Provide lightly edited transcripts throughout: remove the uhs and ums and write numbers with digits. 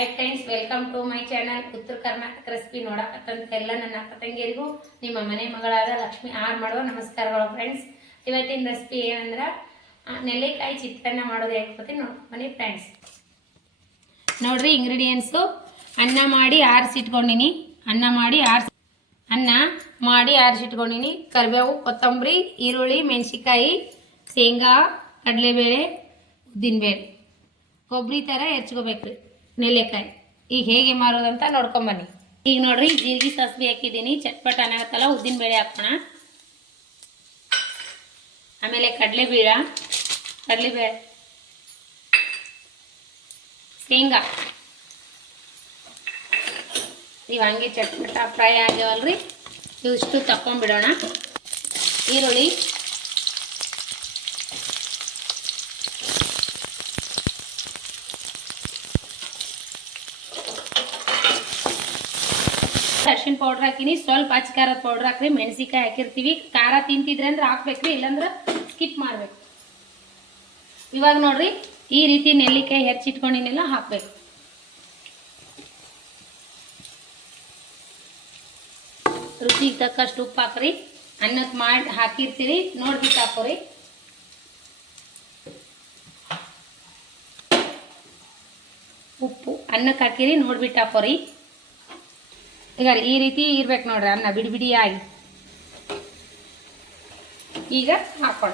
Hi friends, welcome to my channel Uttara Karnataka recipe. ನೋಡಕತ್ತಂತ ಎಲ್ಲ ನನ್ನ ಅಕ್ಕ ತಂಗಿಯರಿಗೂ ನಿಮ್ಮ ಮನೆ ಮಗಳಾದ ಲಕ್ಷ್ಮಿ ಆರ್ ಮಾಡುವ ನಮಸ್ಕಾರಗಳು. ಫ್ರೆಂಡ್ಸ್, ಇವತ್ತಿನ ರೆಸಿಪಿ ಏನಂದ್ರೆ ನೆಲ್ಲಿಕಾಯಿ ಚಿತ್ರಾನ್ನ ಮಾಡೋದು ಹೇಳ್ಕೊತೀನಿ ನೋಡ್ಕೊಂಬನ್ನಿ ಫ್ರೆಂಡ್ಸ್. ನೋಡ್ರಿ, ಇಂಗ್ರೀಡಿಯೆಂಟ್ಸು: ಅನ್ನ ಮಾಡಿ ಆರಿಸಿಟ್ಕೊಂಡಿನಿ, ಕರಿಬೇವು, ಕೊತ್ತಂಬರಿ, ಈರುಳ್ಳಿ, ಮೆಣಸಿಕಾಯಿ, ಶೇಂಗಾ, ಕಡಲೆಬೇಳೆ, ಉದ್ದಿನಬೇಳೆ, ಕೊಬ್ಬರಿ ಥರ ಹೆಚ್ಕೋಬೇಕ್ರಿ ನೆಲ್ಲಿಕಾಯಿ. ಈಗ ಹೇಗೆ ಮಾರೋದಂತ ನೋಡ್ಕೊಂಬನ್ನಿ. ಈಗ ನೋಡ್ರಿ, ಜೀರಿಗೆ ಸಾಸಿವೆ ಹಾಕಿದ್ದೀನಿ, ಚಟ್ಪಟ ಅನ್ನತ್ತಲ್ಲ. ಉದ್ದಿನಬೇಳೆ ಹಾಕೋಣ, ಆಮೇಲೆ ಕಡಲೆಬೇಳೆ, ಶೇಂಗಾ. ಇವು ಹಂಗೆ ಚಟ್ಪಟ ಫ್ರೈ ಆಗ್ಯಾವಲ್ರಿ, ಇವಿಷ್ಟು ತಕೊಂಡ್ಬಿಡೋಣ. ಈರುಳ್ಳಿ, ಅರಿಶಿನ ಪೌಡ್ರ್ ಹಾಕಿನಿ, ಸ್ವಲ್ಪ ಅಚ್ಚ ಖಾರದ ಪೌಡ್ರ್ ಹಾಕ್ರಿ. ಮೆಣಸಿಕಾಯಿ ಹಾಕಿರ್ತೀವಿ, ಖಾರ ತಿಂತಿದ್ರೆ ಅಂದ್ರೆ ಹಾಕ್ಬೇಕ್ರಿ, ಇಲ್ಲಾಂದ್ರೆ ಸ್ಕಿಪ್ ಮಾಡ್ಬೇಕು. ಇವಾಗ ನೋಡ್ರಿ, ಈ ರೀತಿ ನೆಲ್ಲಿಕಾಯಿ ಹೆಚ್ಚಿಟ್ಕೊಂಡಿನೆಲ್ಲ ಹಾಕ್ಬೇಕು. ರುಚಿಗೆ ತಕ್ಕಷ್ಟು ಉಪ್ಪು ಹಾಕ್ರಿ. ಅನ್ನಕ್ಕೆ ಮಾಡಿ ಹಾಕಿರ್ತೀರಿ, ನೋಡ್ಬಿಟ್ಟು ಹಾಕೋರಿ. ಉಪ್ಪು ಅನ್ನಕ್ಕೆ ಹಾಕಿರಿ, ನೋಡ್ಬಿಟ್ಟು ಹಾಕೋರಿ. ಈಗ ಈ ರೀತಿ ಇರ್ಬೇಕು ನೋಡ್ರಿ, ಅನ್ನ ಬಿಡಿ ಬಿಡಿಯಾಗಿ. ಈಗ ಹಾಕೋಣ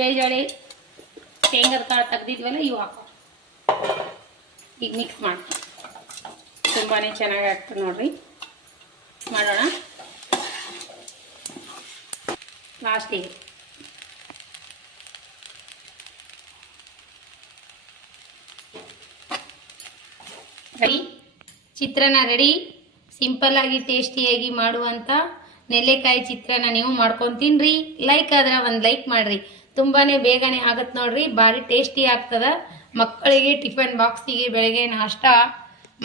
ಬೇಳೆ, ಶೇಂಗದ ಕಾಳು ತೆಗ್ದಿದ್ವಲ್ಲ, ಇವು ಹಾಕೋ. ಈಗ ಮಿಕ್ಸ್ ಮಾಡಿ, ತುಂಬಾ ಚೆನ್ನಾಗಿ ಆಗ್ತದೆ ನೋಡ್ರಿ. ಮಾಡೋಣ ಲಾಸ್ಟಿಗೆ. ರೆಡಿ, ಚಿತ್ರಾನ್ನ ರೆಡಿ. ಸಿಂಪಲ್ ಆಗಿ ಟೇಸ್ಟಿಯಾಗಿ ಮಾಡುವಂಥ ನೆಲ್ಲಿಕಾಯಿ ಚಿತ್ರಾನ್ನ ನೀವು ಮಾಡ್ಕೊಂಡು ತಿನ್ರಿ. ಲೈಕ್ ಆದ್ರೆ ಒಂದು ಲೈಕ್ ಮಾಡಿರಿ, ತುಂಬಾ ಬೇಗನೆ ಆಗತ್ತೆ ನೋಡ್ರಿ. ಭಾರಿ ಟೇಸ್ಟಿ ಆಗ್ತದೆ. ಮಕ್ಕಳಿಗೆ ಟಿಫನ್ ಬಾಕ್ಸಿಗೆ, ಬೆಳಗ್ಗೆ ನಾಷ್ಟ,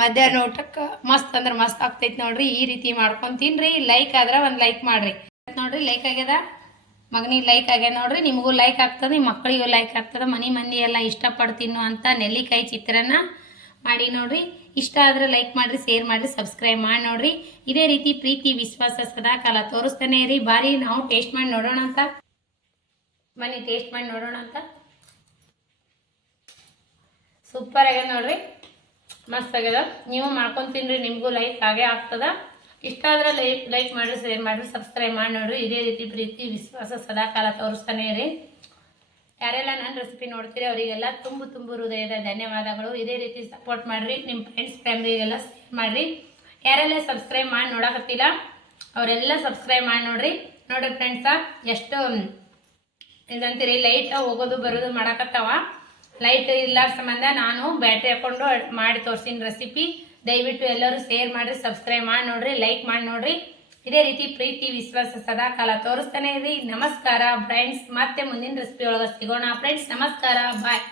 ಮಧ್ಯಾಹ್ನ ಊಟಕ್ಕೆ ಮಸ್ತ್ ಅಂದ್ರೆ ಮಸ್ತ್ ಆಗ್ತೈತೆ ನೋಡ್ರಿ. ಈ ರೀತಿ ಮಾಡ್ಕೊಂಡು ತಿನ್ರಿ. ಲೈಕ್ ಆದ್ರೆ ಒಂದು ಲೈಕ್ ಮಾಡಿರಿ. ನೋಡ್ರಿ, ಲೈಕ್ ಆಗ್ಯದ, ಮಗನಿಗೆ ಲೈಕ್ ಆಗ್ಯದ ನೋಡ್ರಿ. ನಿಮಗೂ ಲೈಕ್ ಆಗ್ತದೆ, ನಿಮ್ಮ ಮಕ್ಕಳಿಗೂ ಲೈಕ್ ಆಗ್ತದೆ. ಮಂದಿ ಎಲ್ಲ ಇಷ್ಟಪಟ್ಟು ತಿನ್ನುವಂಥ ನೆಲ್ಲಿಕಾಯಿ ಚಿತ್ರಾನ್ನ ಮಾಡಿ ನೋಡ್ರಿ. ಇಷ್ಟ ಆದರೆ ಲೈಕ್ ಮಾಡಿರಿ, ಶೇರ್ ಮಾಡಿರಿ, ಸಬ್ಸ್ಕ್ರೈಬ್ ಮಾಡಿ ನೋಡ್ರಿ. ಇದೇ ರೀತಿ ಪ್ರೀತಿ ವಿಶ್ವಾಸ ಸದಾಕಾಲ ತೋರಿಸ್ತಾನೆ ಇರಿ. ಬಾರಿ ನಾವು ಟೇಸ್ಟ್ ಮಾಡಿ ನೋಡೋಣ ಅಂತ ಬನ್ನಿ, ಟೇಸ್ಟ್ ಮಾಡಿ ನೋಡೋಣ ಅಂತ. ಸೂಪರ್ ಆಗ್ಯದ ನೋಡ್ರಿ, ಮಸ್ತ್ ಆಗ್ಯದ. ನೀವು ಮಾಡ್ಕೊಂಡು ತಿನ್ರಿ, ನಿಮಗೂ ಲೈಕ್ ಆಗೇ ಆಗ್ತದ. ಇಷ್ಟ ಆದರೆ ಲೈಕ್ ಮಾಡಿರಿ, ಶೇರ್ ಮಾಡಿರಿ, ಸಬ್ಸ್ಕ್ರೈಬ್ ಮಾಡಿ ನೋಡ್ರಿ. ಇದೇ ರೀತಿ ಪ್ರೀತಿ ವಿಶ್ವಾಸ ಸದಾಕಾಲ ತೋರಿಸ್ತಾನೆ ಇರಿ. ಯಾರೆಲ್ಲ ನನ್ನ ರೆಸಿಪಿ ನೋಡ್ತೀರಿ ಅವರಿಗೆಲ್ಲ ತುಂಬು ಹೃದಯದ ಧನ್ಯವಾದಗಳು. ಇದೇ ರೀತಿ ಸಪೋರ್ಟ್ ಮಾಡಿರಿ. ನಿಮ್ಮ ಫ್ರೆಂಡ್ಸ್ ಫ್ಯಾಮಿಲಿಗೆಲ್ಲ ಶೇರ್ ಮಾಡಿರಿ. ಯಾರೆಲ್ಲ ಸಬ್ಸ್ಕ್ರೈಬ್ ಮಾಡಿ ನೋಡಕತ್ತಿಲ್ಲ ಅವರೆಲ್ಲ ಸಬ್ಸ್ಕ್ರೈಬ್ ಮಾಡಿ ನೋಡ್ರಿ. ನೋಡ್ರಿ ಫ್ರೆಂಡ್ಸ, ಎಷ್ಟು ಇದಂತೀರಿ, ಲೈಟ್ ಹೋಗೋದು ಬರೋದು ಮಾಡಕತ್ತಾವ. ಲೈಟ್ ಇಲ್ಲ ಸಂಬಂಧ ನಾನು ಬ್ಯಾಟ್ರಿ ಹಾಕ್ಕೊಂಡು ಮಾಡಿ ತೋರಿಸಿನ ರೆಸಿಪಿ. ದಯವಿಟ್ಟು ಎಲ್ಲರೂ ಶೇರ್ ಮಾಡಿರಿ, ಸಬ್ಸ್ಕ್ರೈಬ್ ಮಾಡಿ ನೋಡ್ರಿ, ಲೈಕ್ ಮಾಡಿ ನೋಡ್ರಿ. ಇದೇ ರೀತಿ ಪ್ರೀತಿ ವಿಶ್ವಾಸ ಸದಾಕಾಲ ತೋರಿಸ್ತಾನೆ ಇರಿ. ನಮಸ್ಕಾರ ಫ್ರೆಂಡ್ಸ್, ಮತ್ತೆ ಮುಂದಿನ ರೆಸಿಪಿ ಒಳಗೆ ಸಿಗೋಣ ಫ್ರೆಂಡ್ಸ್. ನಮಸ್ಕಾರ, ಬಾಯ್.